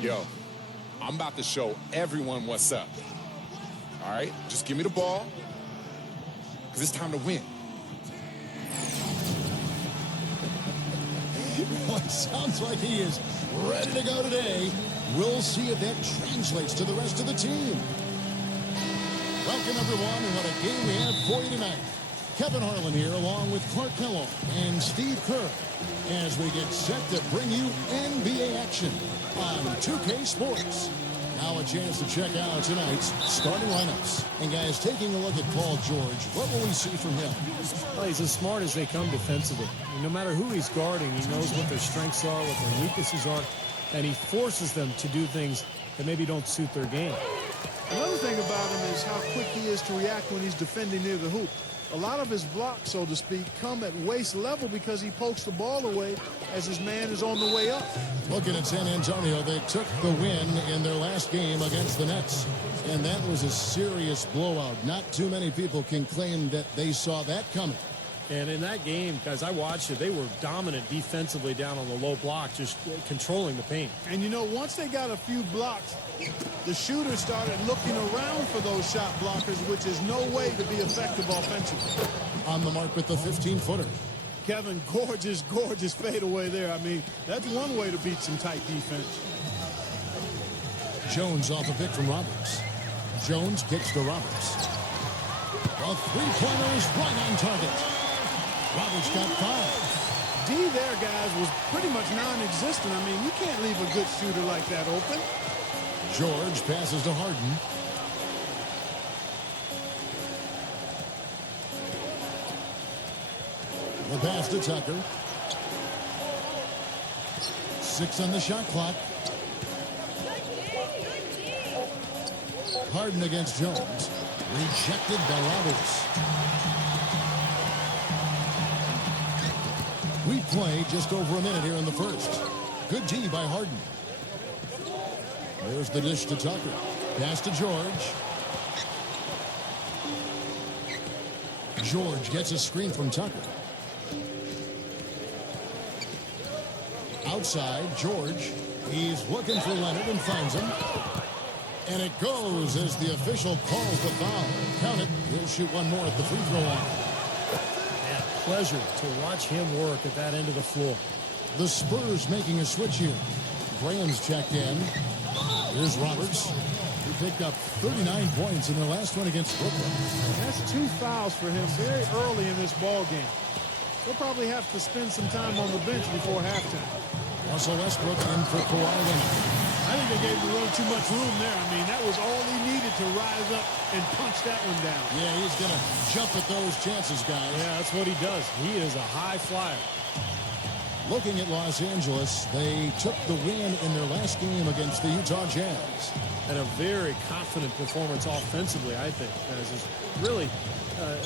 Yo, I'm about to show everyone what's up. All right, just give me the ball, because it's time to win. Well, it sounds like he is ready to go today. We'll see if that translates to the rest of the team. Welcome, everyone, and what a game we have for you tonight. Kevin Harlan here, along with Clark Kellogg and Steve Kerr, as we get set to bring you NBA action on 2K Sports. Now a chance to check out tonight's starting lineups. And guys, taking a look at Paul George, what will we see from him? Well, he's as smart as they come defensively. No matter who he's guarding, he knows what their strengths are, what their weaknesses are, and he forces them to do things that maybe don't suit their game. Another thing about him is how quick he is to react when he's defending near the hoop. A lot of his blocks, so to speak, come at waist level because he pokes the ball away as his man is on the way up. Looking at San Antonio, they took the win in their last game against the Nets. And that was a serious blowout. Not too many people can claim that they saw that coming. And in that game, guys, I watched it. They were dominant defensively down on the low block, just controlling the paint. And, you know, once they got a few blocks, the shooters started looking around for those shot blockers, which is no way to be effective offensively. On the mark with the 15-footer. Kevin, gorgeous, gorgeous fadeaway there. I mean, that's one way to beat some tight defense. Jones off a pick from Roberts. Jones kicks to Roberts. The three-pointer is right on target. Roberts got 5. D there, guys, was pretty much non-existent. I mean, you can't leave a good shooter like that open. George passes to Harden. The pass to Tucker. 6 on the shot clock. Harden against Jones. Rejected by Roberts. We play just over a minute here in the first. Good D by Harden. There's the dish to Tucker. Pass to George. George gets a screen from Tucker. Outside, George. He's looking for Leonard and finds him. And it goes as the official calls the foul. Count it. He'll shoot one more at the free throw line. Pleasure to watch him work at that end of the floor. The Spurs making a switch here. Graham's checked in. Here's Roberts. He picked up 39 points in their last one against Brooklyn. That's 2 fouls for him very early in this ball game. He'll probably have to spend some time on the bench before halftime. Russell Westbrook in for Kawhi Leonard. I think they gave him a little too much room there. I mean, that was all he needed to rise up and punch that one down. Yeah, he's going to jump at those chances, guys. Yeah, that's what he does. He is a high flyer. Looking at Los Angeles, they took the win in their last game against the Utah Jazz. And a very confident performance offensively, I think, guys, is really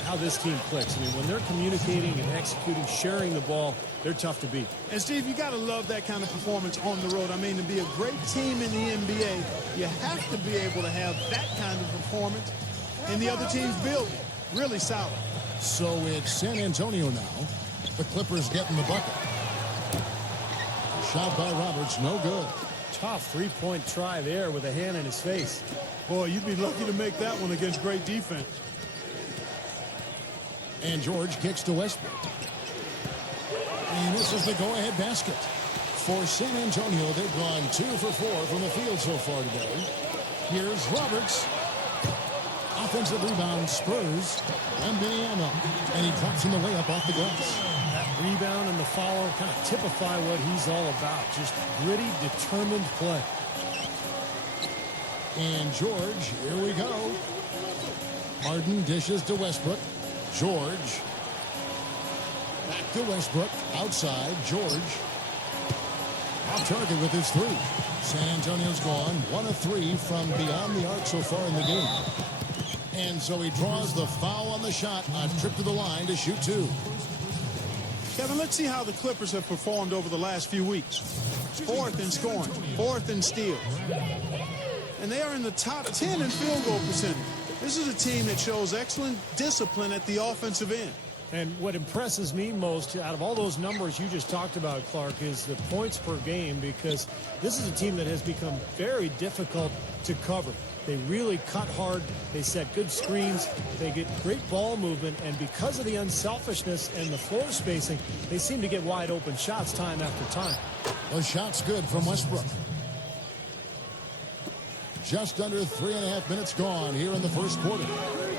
how this team clicks. I mean, when they're communicating and executing, sharing the ball, they're tough to beat. And, Steve, you got to love that kind of performance on the road. I mean, to be a great team in the NBA, you have to be able to have that kind of performance in the other team's building. Really solid. So it's San Antonio now. The Clippers getting the bucket. Shot by Roberts, no good. Tough three-point try there with a hand in his face. Boy, you'd be lucky to make that one against great defense. And George kicks to Westbrook. And this is the go-ahead basket. For San Antonio, they've gone 2 for 4 from the field so far today. Here's Roberts. Offensive rebound, Spurs. Wembanyama. And he drops in the layup off the glass. That rebound and the follow kind of typify what he's all about. Just gritty, determined play. And George, here we go. Harden dishes to Westbrook. George. Back to Westbrook. Outside, George. Off target with his 3. San Antonio's gone 1 of 3 from beyond the arc so far in the game. And so he draws the foul on the shot on trip to the line to shoot 2. Kevin, let's see how the Clippers have performed over the last few weeks. 4th in scoring, 4th in steals. And they are in the top 10 in field goal percentage. This is a team that shows excellent discipline at the offensive end. And what impresses me most out of all those numbers you just talked about, Clark, is the points per game, because this is a team that has become very difficult to cover. They really cut hard. They set good screens. They get great ball movement. And because of the unselfishness and the floor spacing, they seem to get wide open shots time after time. The shot's good from Westbrook. Just under 3.5 minutes gone here in the first quarter.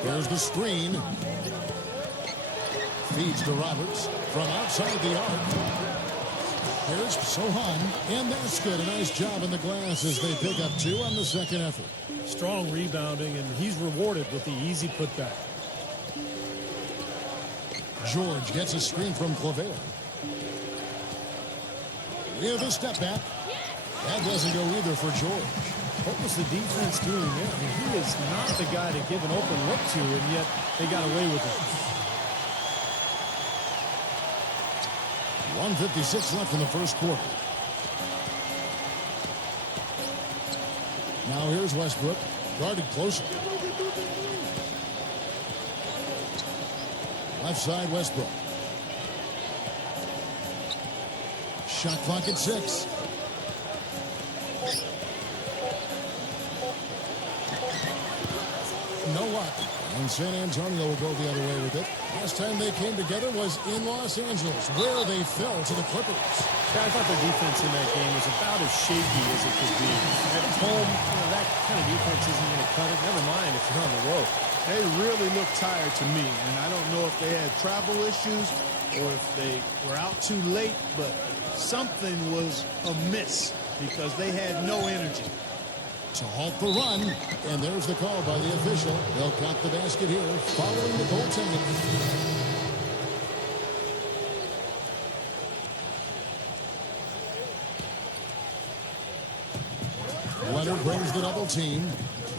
There's the screen. Feeds to Roberts from outside the arc. Here's Sohan, and that's good. A nice job in the glass as they pick up 2 on the second effort. Strong rebounding, and he's rewarded with the easy putback. George gets a screen from Clavel. With a step back. That doesn't go either for George. What was the defense doing there? I mean, he is not the guy to give an open look to, and yet they got away with it. 1:56 left in the first quarter. Now here's Westbrook, guarded closer. Left side, Westbrook. Shot clock at 6. No luck. And San Antonio will go the other way with it. Last time they came together was in Los Angeles, where they fell to the Clippers. Yeah, I thought their defense in that game was about as shaky as it could be. At home, that kind of defense isn't going to cut it. Never mind if you're on the road. They really look tired to me, and I don't know if they had travel issues or if they were out too late, but something was amiss because they had no energy. To halt the run, and there's the call by the official. They'll count the basket here following the goaltending. Leonard brings the double team.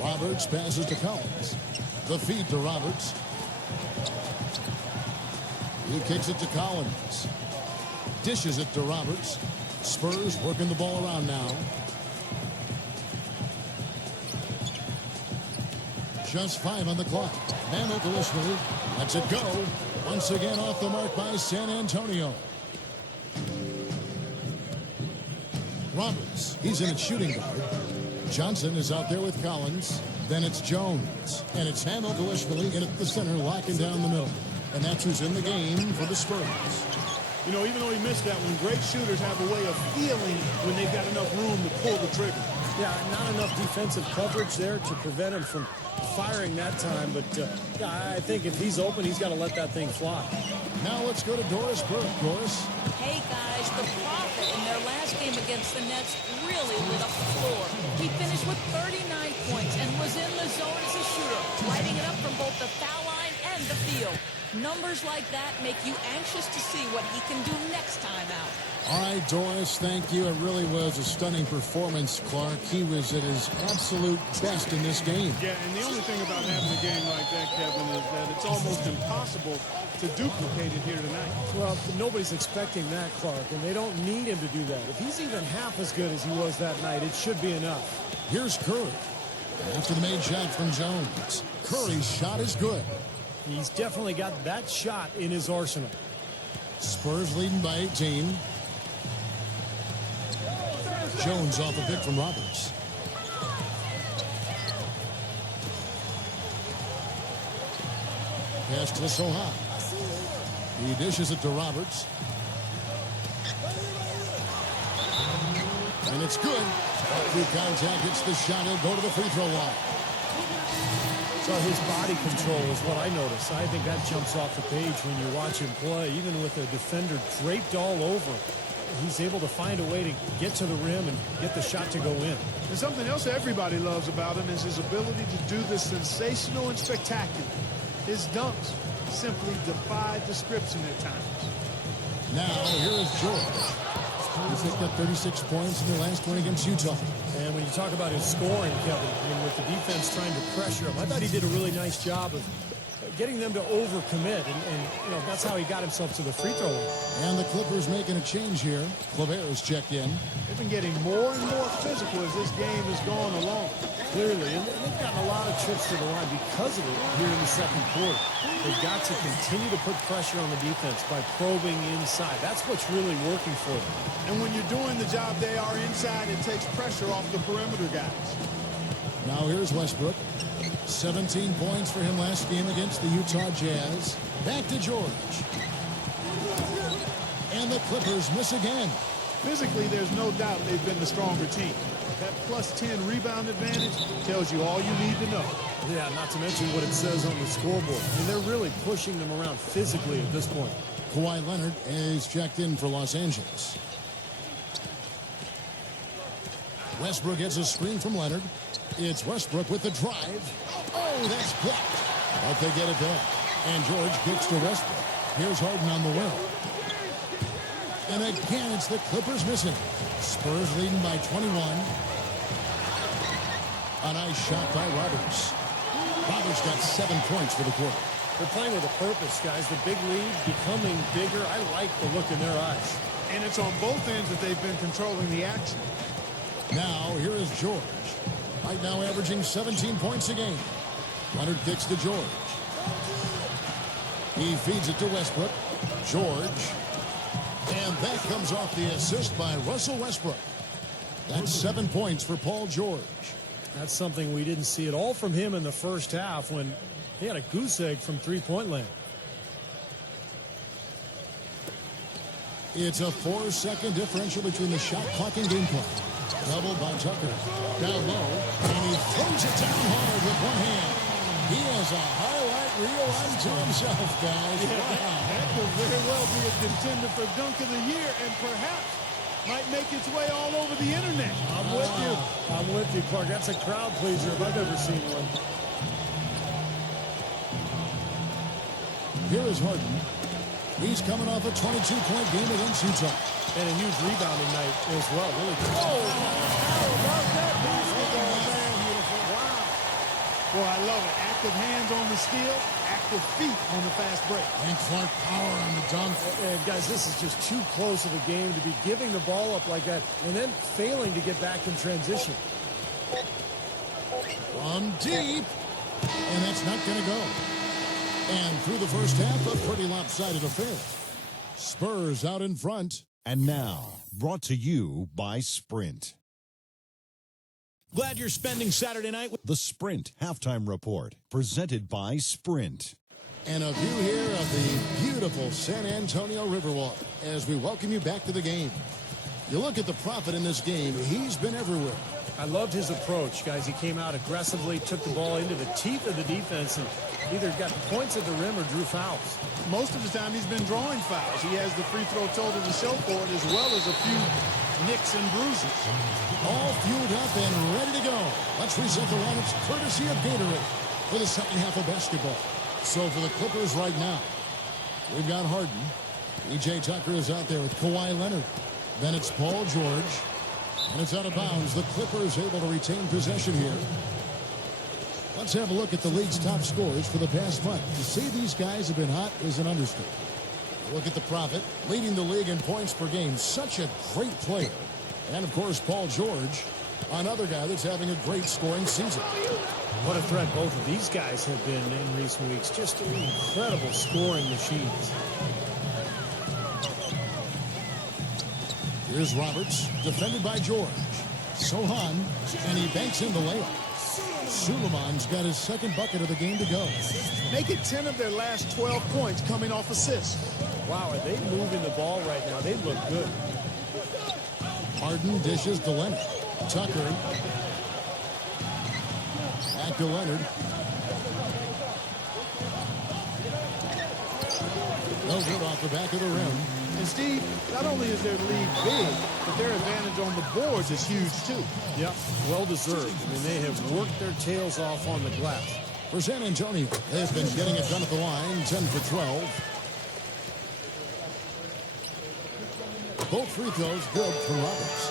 Roberts passes to Collins. The feed to Roberts. He kicks it to Collins. Dishes it to Roberts. Spurs working the ball around now. Just 5 on the clock. Mackubex lets it go. Once again off the mark by San Antonio. Roberts, he's in at shooting guard. Johnson is out there with Collins. Then it's Jones. And it's Mackubex in at the center, locking down the middle. And that's who's in the game for the Spurs. You know, even though he missed that one, great shooters have a way of feeling when they've got enough room to pull the trigger. Yeah, not enough defensive coverage there to prevent him from firing that time. But yeah, I think if he's open, he's got to let that thing fly. Now let's go to Doris Burke. Doris. Hey, guys, the Prophet in their last game against the Nets really lit up the floor. He finished with 39 points and was in the zone as a shooter, lighting it up from both the foul line and the field. Numbers like that make you anxious to see what he can do next time out. All right, Doris, thank you. It really was a stunning performance, Clark. He was at his absolute best in this game. Yeah, and the only thing about having a game like that, Kevin, is that it's almost impossible to duplicate it here tonight. Well, nobody's expecting that, Clark, and they don't need him to do that. If he's even half as good as he was that night, it should be enough. Here's Curry. After the made shot from Jones. Curry's shot is good. He's definitely got that shot in his arsenal. Spurs leading by 18. Jones off a pick from Roberts. Pass to Sohan. He dishes it to Roberts. And it's good. Through contact, hits the shot. He'll go to the free throw line. So his body control is what I notice. I think that jumps off the page when you watch him play. Even with a defender draped all over, he's able to find a way to get to the rim and get the shot to go in. And something else everybody loves about him is his ability to do the sensational and spectacular. His dunks simply defy description at times. Now, here is George. He picked up 36 points in the last one against Utah. And when you talk about his scoring, Kevin, I mean, with the defense trying to pressure him, I thought he did a really nice job of getting them to overcommit, and you know, that's how he got himself to the free throw line. And the Clippers making a change here. Clavert is checked in. They've been getting more and more physical as this game has gone along. Clearly, and they've gotten a lot of trips to the line because of it here in the second quarter. They've got to continue to put pressure on the defense by probing inside. That's what's really working for them. And when you're doing the job they are inside, it takes pressure off the perimeter guys. Now here's Westbrook. 17 points for him last game against the Utah Jazz. Back to George. And the Clippers miss again. Physically, there's no doubt they've been the stronger team. That plus 10 rebound advantage tells you all you need to know. Yeah, not to mention what it says on the scoreboard. I mean, they're really pushing them around physically at this point. Kawhi Leonard is checked in for Los Angeles. Westbrook gets a screen from Leonard. It's Westbrook with the drive. Oh, that's blocked. But they get it back. And George kicks to Westbrook. Here's Harden on the wing. And again, it's the Clippers missing. Spurs leading by 21. A nice shot by Roberts. Roberts got 7 points for the quarter. They're playing with a purpose, guys. The big lead becoming bigger. I like the look in their eyes. And it's on both ends that they've been controlling the action. Now, here is George. Right now averaging 17 points a game. Leonard kicks to George. He feeds it to Westbrook. George. And that comes off the assist by Russell Westbrook. That's 7 points for Paul George. That's something we didn't see at all from him in the first half when he had a goose egg from three-point land. It's a 4-second differential between the shot clock and game clock. Double by Tucker. Down low. And he throws it down hard with one hand. He has a highlight reel unto himself, guys. Yeah, wow. that could very well be a contender for Dunk of the Year and perhaps might make its way all over the internet. I'm with you. I'm with you, Clark. That's a crowd pleaser if I've ever seen one. Here is Harden. He's coming off a 22-point game against Utah. And a huge rebounding night as well. Really good. How about that? Wow. Boy, I love it. Active hands on the steal, active feet on the fast break. And Clark power on the dunk. And guys, this is just too close of a game to be giving the ball up like that and then failing to get back in transition. From deep. And that's not going to go. And through the first half, a pretty lopsided affair. Spurs out in front. And now, brought to you by Sprint. Glad you're spending Saturday night with The Sprint Halftime Report, presented by Sprint. And a view here of the beautiful San Antonio Riverwalk as we welcome you back to the game. You look at the Prophet in this game, he's been everywhere. I loved his approach, guys. He came out aggressively, took the ball into the teeth of the defense, and either got points at the rim or drew fouls. Most of the time he's been drawing fouls. He has the free throw total to show for it as well as a few nicks and bruises. All fueled up and ready to go. Let's reset the lineups courtesy of Gatorade for the second half of basketball. So for the Clippers right now, we've got Harden. E.J. Tucker is out there with Kawhi Leonard. Then it's Paul George. And it's out of bounds. The Clippers able to retain possession here. Let's have a look at the league's top scorers for the past month. To say these guys have been hot is an understatement. Look at the Prophet, leading the league in points per game. Such a great player. And, of course, Paul George, another guy that's having a great scoring season. What a threat both of these guys have been in recent weeks. Just incredible scoring machines. Here's Roberts, defended by George. Sohan, and he banks in the layup. Suleiman's got his second bucket of the game to go. Make it 10 of their last 12 points coming off assists. Wow, are they moving the ball right now? They look good. Harden dishes to Leonard. Tucker. Back to Leonard. No good off the back of the rim. And Steve, not only is their lead big, but their advantage on the boards is huge too. Yep, well deserved. I mean, they have worked their tails off on the glass. For San Antonio, they've been getting it done at the line, 10 for 12. Both free throws good for Roberts.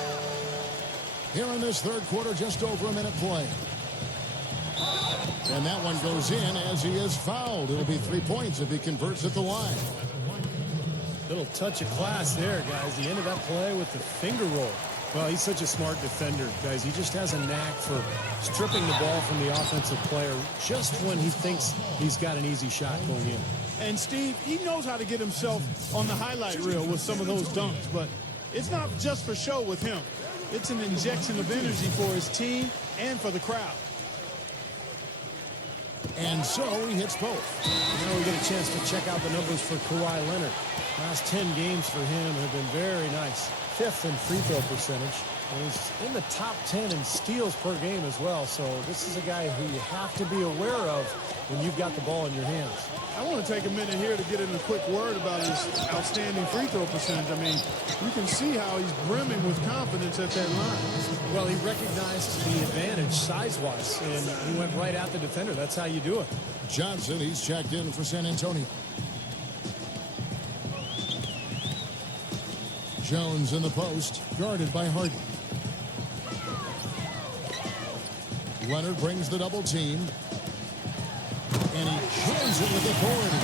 Here in this third quarter, just over a minute play. And that one goes in as he is fouled. It'll be 3 points if he converts at the line. Little touch of class there, guys. The end of that play with the finger roll. Well, he's such a smart defender, guys. He just has a knack for stripping the ball from the offensive player just when he thinks he's got an easy shot going in. And Steve, he knows how to get himself on the highlight reel with some of those dunks, but it's not just for show with him. It's an injection of energy for his team and for the crowd. And so he hits both. Now we get a chance to check out the numbers for Kawhi Leonard. Last 10 games for him have been very nice. 5th in free throw percentage. And he's in the top 10 in steals per game as well. So this is a guy who you have to be aware of when you've got the ball in your hands. I want to take a minute here to get in a quick word about his outstanding free throw percentage. I mean, you can see how he's brimming with confidence at that line. Well, he recognized the advantage size-wise, and he went right at the defender. That's how you do it. Johnson, he's checked in for San Antonio. Jones in the post, guarded by Harden. Leonard brings the double team. And he jams it with authority.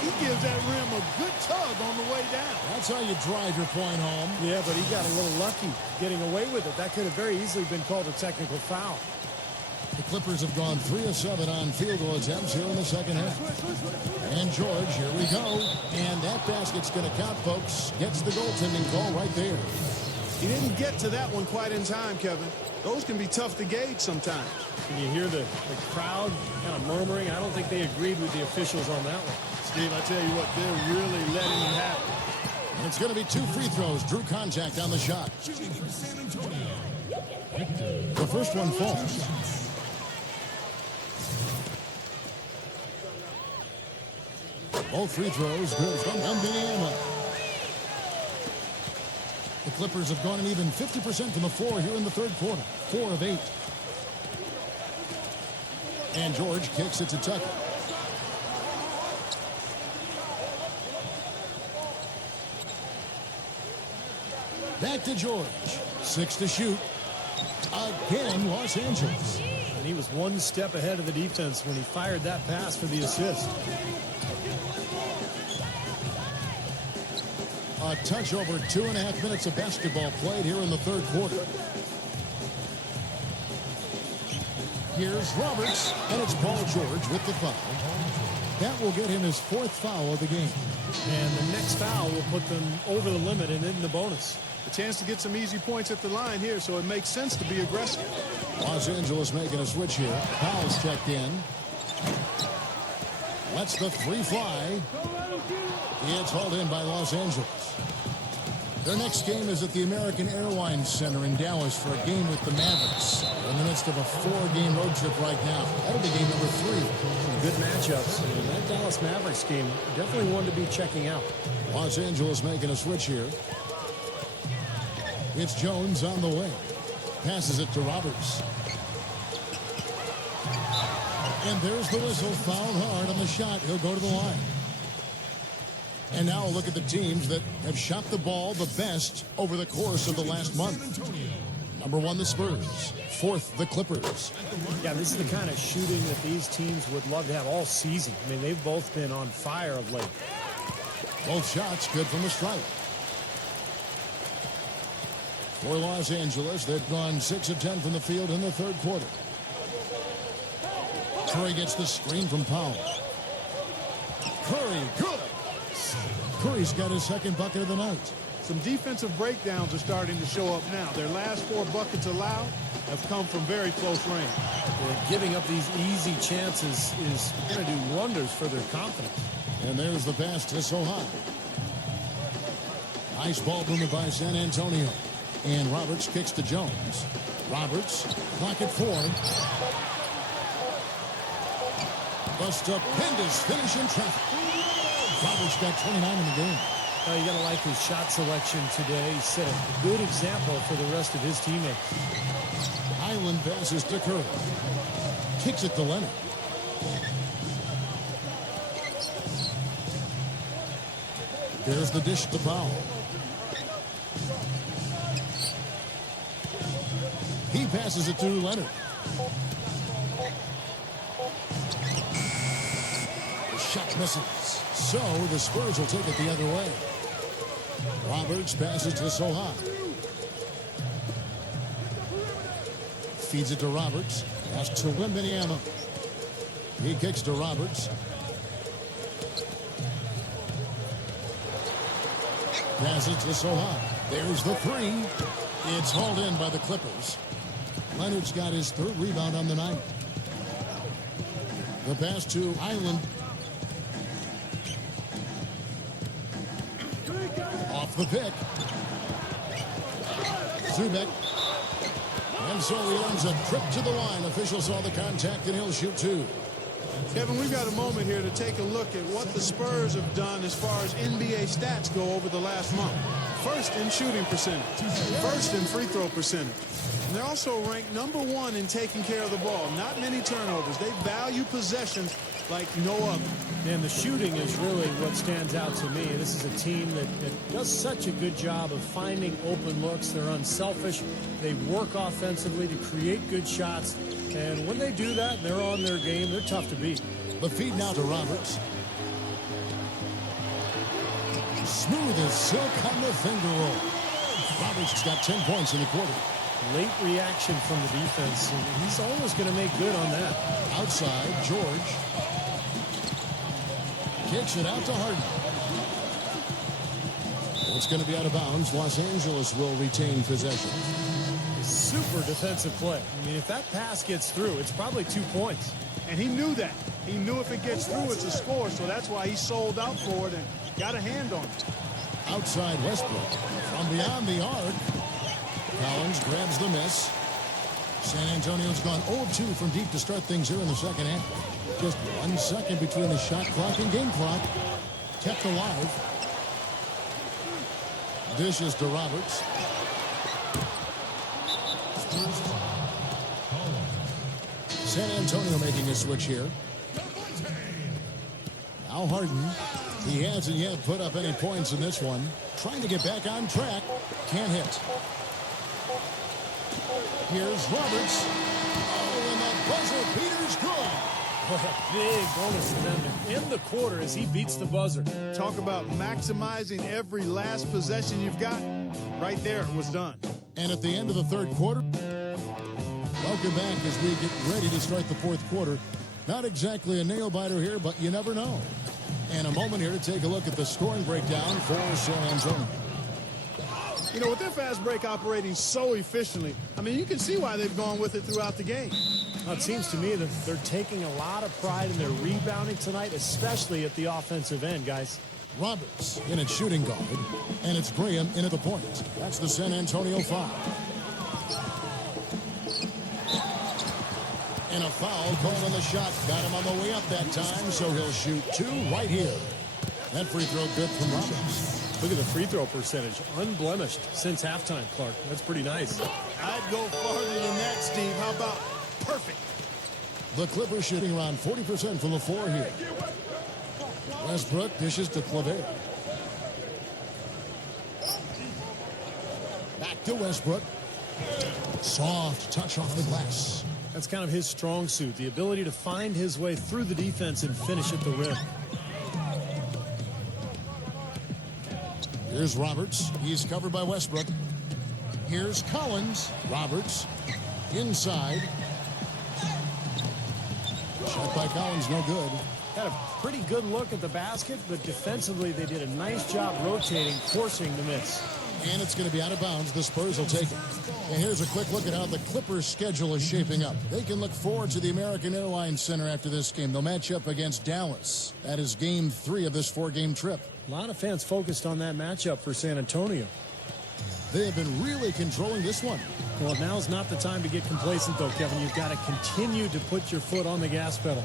He gives that rim a good tug on the way down. That's how you drive your point home. Yeah, but he got a little lucky getting away with it. That could have very easily been called a technical foul. The Clippers have gone 3 of 7 on field goal attempts here in the second half. And George, here we go. And that basket's going to count, folks. Gets the goaltending call right there. He didn't get to that one quite in time, Kevin. Those can be tough to gauge sometimes. Can you hear the crowd kind of murmuring? I don't think they agreed with the officials on that one. Steve, I tell you what, they're really letting him have it. And it's going to be 2 free throws. Drew contact on the shot. The first one falls. Both free throws good from Indiana. The Clippers have gone an even 50% from the floor here in the third quarter. 4 of 8. And George kicks it to Tucker. Back to George. 6 to shoot. Again, Los Angeles. And he was one step ahead of the defense when he fired that pass for the assist. A touch over 2.5 minutes of basketball played here in the third quarter. Here's Roberts, and it's Paul George with the foul. That will get him his 4th foul of the game. And the next foul will put them over the limit and in the bonus. A chance to get some easy points at the line here, so it makes sense to be aggressive. Los Angeles making a switch here. Powell's checked in. Lets the 3 fly. It's hauled in by Los Angeles. Their next game is at the American Airlines Center in Dallas for a game with the Mavericks. They're in the midst of a 4-game road trip right now. That'll be game number 3. Some good matchups. And that Dallas Mavericks game, definitely one to be checking out. Los Angeles making a switch here. It's Jones on the way. Passes it to Roberts. And there's the whistle. Fouled hard on the shot. He'll go to the line. And now look at the teams that have shot the ball the best over the course of the last month. Number 1, the Spurs. 4th, the Clippers. Yeah, this is the kind of shooting that these teams would love to have all season. I mean, they've both been on fire of late. Both shots good from the stripe. For Los Angeles, they've gone 6 of 10 from the field in the third quarter. Curry gets the screen from Powell. Curry, good. Curry's got his 2nd bucket of the night. Some defensive breakdowns are starting to show up now. Their last 4 buckets allowed have come from very close range. Giving up these easy chances is going to do wonders for their confidence. And there's the pass to Sohan. Nice ball movement by San Antonio. And Roberts kicks to Jones. Roberts, clock at 4. A stupendous finish in traffic. Roberts got 29 in the game. You got to like his shot selection today. He set a good example for the rest of his teammates. Island passes to Curry. Kicks it to Leonard. There's the dish to Powell. He passes it to Leonard. Misses. So the Spurs will take it the other way. Roberts passes to Soha. Feeds it to Roberts. Pass to Wembanyama. He kicks to Roberts. Passes to Soha. There's the three. It's hauled in by the Clippers. Leonard's got his third rebound on the night. The pass to Island. Off the pick. Zubek. And so he earns a trip to the line. Officials saw the contact, and he'll shoot two. Kevin, we've got a moment here to take a look at what the Spurs have done as far as NBA stats go over the last month. First in shooting percentage. First in free throw percentage. And they're also ranked #1 in taking care of the ball. Not many turnovers. They value possessions like no other. And the shooting is really what stands out to me. This is a team that does such a good job of finding open looks. They're unselfish. They work offensively to create good shots. And when they do that, they're on their game. They're tough to beat. The feed now to Roberts. Smooth as silk on the finger roll. Roberts got 10 points in the quarter. Late reaction from the defense. And he's always going to make good on that. Outside, George. Kicks it out to Harden. It's going to be out of bounds. Los Angeles will retain possession. Super defensive play. I mean, if that pass gets through, it's probably 2 points. And he knew that. He knew if it gets through, it's a score. So that's why he sold out for it and got a hand on it. Outside Westbrook. From beyond the arc. Collins grabs the miss. San Antonio's gone 0-2 from deep to start things here in the second half. Just 1 second between the shot clock and game clock. Kept alive. Dishes to Roberts. San Antonio making a switch here. Now Harden. He hasn't yet put up any points in this one. Trying to get back on track. Can't hit. Here's Roberts. Oh, and that buzzer beater's good. What a big bonus for them to end the quarter as he beats the buzzer. Talk about maximizing every last possession you've got. Right there, it was done. And at the end of the third quarter, welcome back as we get ready to start the fourth quarter. Not exactly a nail-biter here, but you never know. And a moment here to take a look at the scoring breakdown for San Antonio. You know, with their fast break operating so efficiently, I mean, you can see why they've gone with it throughout the game. Well, it seems to me that they're taking a lot of pride in their rebounding tonight, especially at the offensive end, guys. Roberts in at shooting guard, and it's Graham in at the point. That's the San Antonio foul. And a foul called on the shot. Got him on the way up that time, so he'll shoot two right here. That free throw good from Roberts. Look at the free throw percentage. Unblemished since halftime, Clark. That's pretty nice. I'd go farther than that, Steve. How about perfect? The Clippers shooting around 40% from the floor here. Westbrook dishes to Claver. Back to Westbrook. Soft touch off the glass. That's kind of his strong suit, the ability to find his way through the defense and finish at the rim. Here's Roberts. He's covered by Westbrook. Here's Collins. Roberts inside. Shot by Collins, no good. Had a pretty good look at the basket, but defensively they did a nice job rotating, forcing the miss. And it's going to be out of bounds. The Spurs will take it. And here's a quick look at how the Clippers' schedule is shaping up. They can look forward to the American Airlines Center after this game. They'll match up against Dallas. That is game 3 of this 4-game trip. A lot of fans focused on that matchup for San Antonio. They have been really controlling this one. Well, now's not the time to get complacent, though, Kevin. You've got to continue to put your foot on the gas pedal.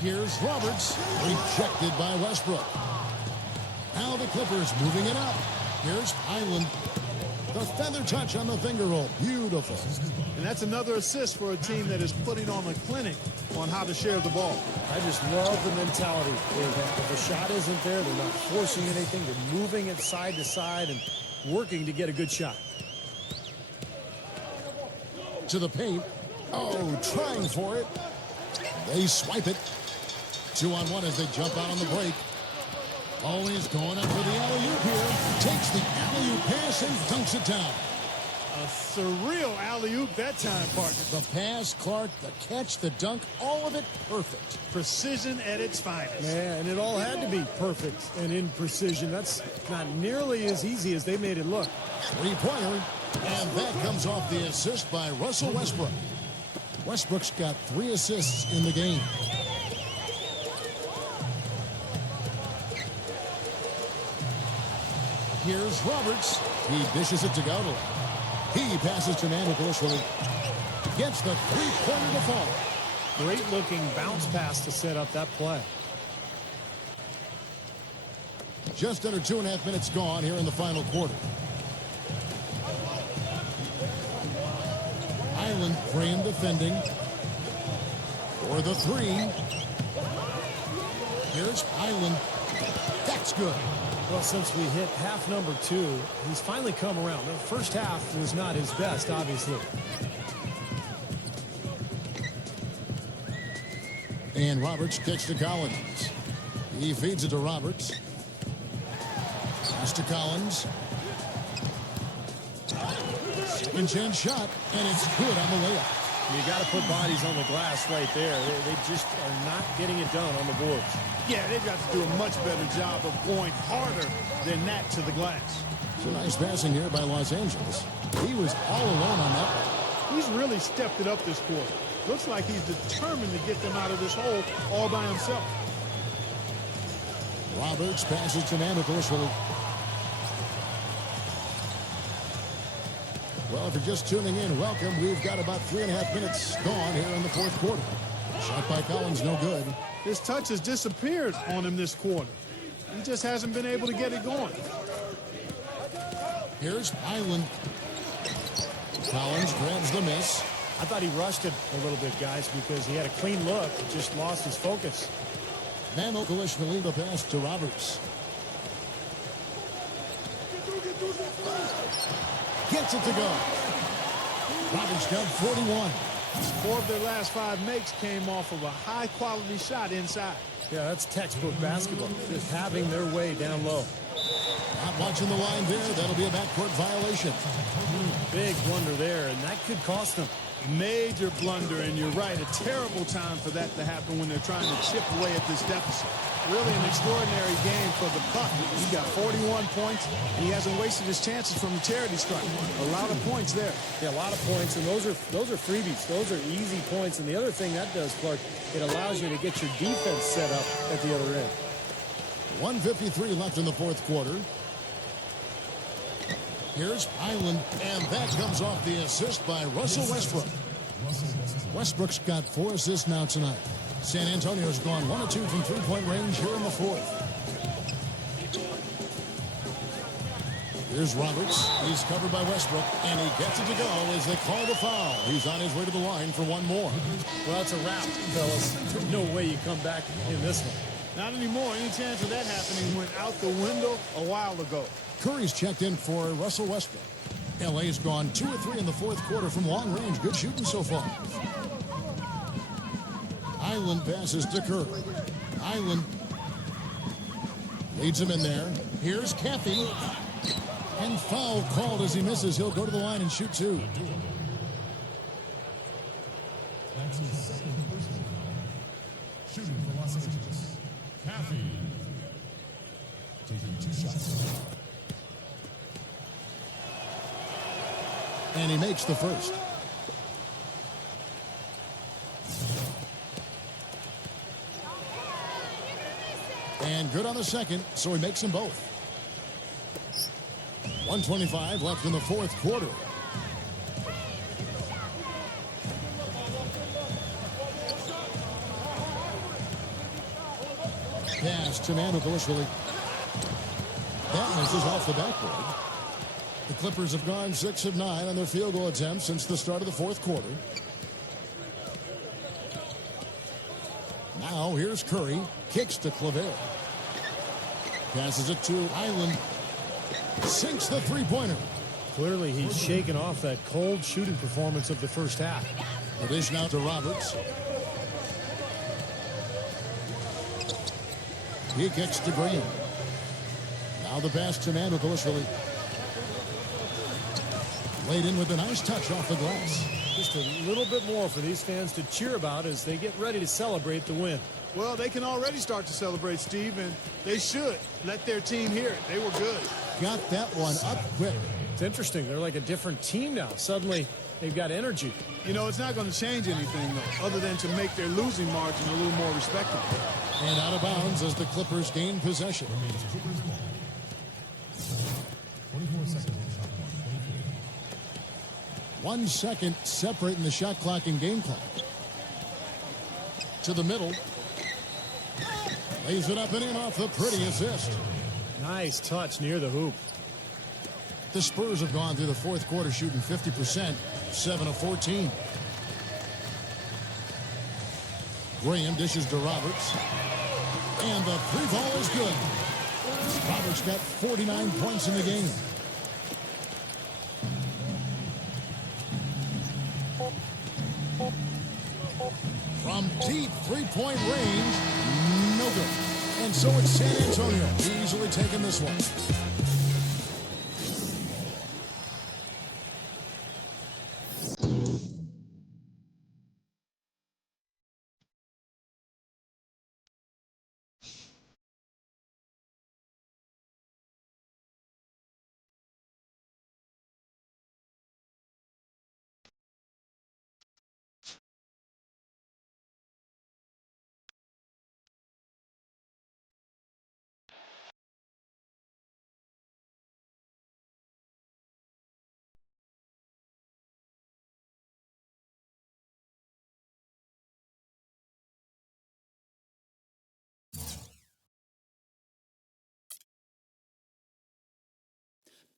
Here's Roberts, rejected by Westbrook. Now the Clippers moving it up. Here's Highland. The feather touch on the finger roll. Beautiful. And that's another assist for a team that is putting on a clinic on how to share the ball. I just love the mentality. If the shot isn't there, they're not forcing anything. They're moving it side to side and working to get a good shot. To the paint. Oh, trying for it. They swipe it. 2-on-1 as they jump out on the break. Always going up for the alley-oop here. Takes the alley-oop pass and dunks it down. A surreal alley-oop that time, partner. The pass, Clark, the catch, the dunk, all of it perfect. Precision at its finest. Yeah, and it all had to be perfect and in precision. That's not nearly as easy as they made it look. Three-pointer, and that comes off the assist by Russell Westbrook. Westbrook's got 3 assists in the game. Here's Roberts. He dishes it to Gaudet. He passes to Mackubex. Gets the three-pointer to fall. Great-looking bounce pass to set up that play. Just under 2.5 minutes gone here in the final quarter. Island frame defending. For the three. Here's Island. That's good. Well, since we hit half number 2, he's finally come around. The first half was not his best, obviously. And Roberts kicks to Collins. He feeds it to Roberts. Pass to Collins. Second chance shot, and it's good on the layup. You got to put bodies on the glass right there. They just are not getting it done on the boards. Yeah, they've got to do a much better job of going harder than that to the glass. So nice passing here by Los Angeles. He was all alone on that one. He's really stepped it up this quarter. Looks like he's determined to get them out of this hole all by himself. Roberts passes to Mackubex. Well, if you're just tuning in, welcome. We've got about 3.5 minutes gone here in the fourth quarter. Shot by Collins, no good. His touch has disappeared on him this quarter. He just hasn't been able to get it going. Here's Island. Collins grabs the miss. I thought he rushed it a little bit, guys, because he had a clean look. He just lost his focus. Mackubex will lead the pass to Roberts. Gets it to go. Roberts got 41. 4 of their last 5 makes came off of a high-quality shot inside. Yeah, that's textbook basketball. Just having their way down low. Not watching the line there. That'll be a backcourt violation. Big blunder there, and that could cost them. Major blunder, and you're right, a terrible time for that to happen when they're trying to chip away at this deficit. Really an extraordinary game for the Buck. He got 41 points, and he hasn't wasted his chances from the charity stripe. A lot of points there. Yeah, a lot of points, and those are freebies. Those are easy points, and the other thing that does, Clark, it allows you to get your defense set up at the other end. 1:53 left in the fourth quarter. Here's Island, and that comes off the assist by Russell Westbrook. Westbrook's got 4 assists now tonight. San Antonio's gone 1 of 2 from three-point range here in the fourth. Here's Roberts. He's covered by Westbrook, and he gets it to go as they call the foul. He's on his way to the line for one more. Well, it's a wrap, fellas. There's no way you come back in this one. Not anymore. Any chance of that happening went out the window a while ago. Curry's checked in for Russell Westbrook. LA's gone 2 of 3 in the fourth quarter from long range. Good shooting so far. Island passes to Curry. Island leads him in there. Here's Caffey. And foul called as he misses. He'll go to the line and shoot 2. That's his second personal foul. Shooting for Los Angeles. Caffey. Taking 2 shots. And he makes the first. And good on the second, so he makes them both. 1:25 left in the fourth quarter. Pass to Mackubex. That misses off the backboard. The Clippers have gone 6 of 9 on their field goal attempts since the start of the fourth quarter. Now here's Curry. Kicks to Claver. Passes it to Island. Sinks the three-pointer. Clearly, he's shaken off that cold shooting performance of the first half. The dish now to Roberts. He kicks to Green. Now the pass to Mackubex. Laid in with a nice touch off the glass. Just a little bit more for these fans to cheer about as they get ready to celebrate the win. Well, they can already start to celebrate, Steve, and they should let their team hear it. They were good. Got that one up quick. It's interesting. They're like a different team now. Suddenly, they've got energy. You know, it's not going to change anything, though, other than to make their losing margin a little more respectable. And out of bounds as the Clippers gain possession. Remains Clippers ball. 24 seconds on shot clock. 1 second separating the shot clock and game clock. To the middle. Lays it up and in off the pretty assist. Nice touch near the hoop. The Spurs have gone through the fourth quarter shooting 50%, 7 of 14. Graham dishes to Roberts. And the free ball is good. Roberts got 49 points in the game. From deep three-point range, no good. And so it's San Antonio easily taking this one.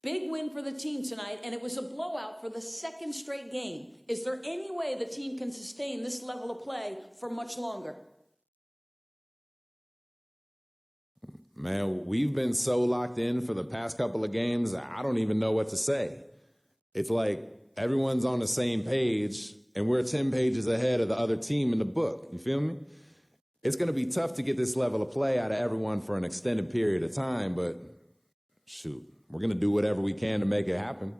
Big win for the team tonight, and it was a blowout for the second straight game. Is there any way the team can sustain this level of play for much longer? Man, we've been so locked in for the past couple of games, I don't even know what to say. It's like everyone's on the same page, and we're 10 pages ahead of the other team in the book. You feel me? It's going to be tough to get this level of play out of everyone for an extended period of time, but shoot, we're going to do whatever we can to make it happen.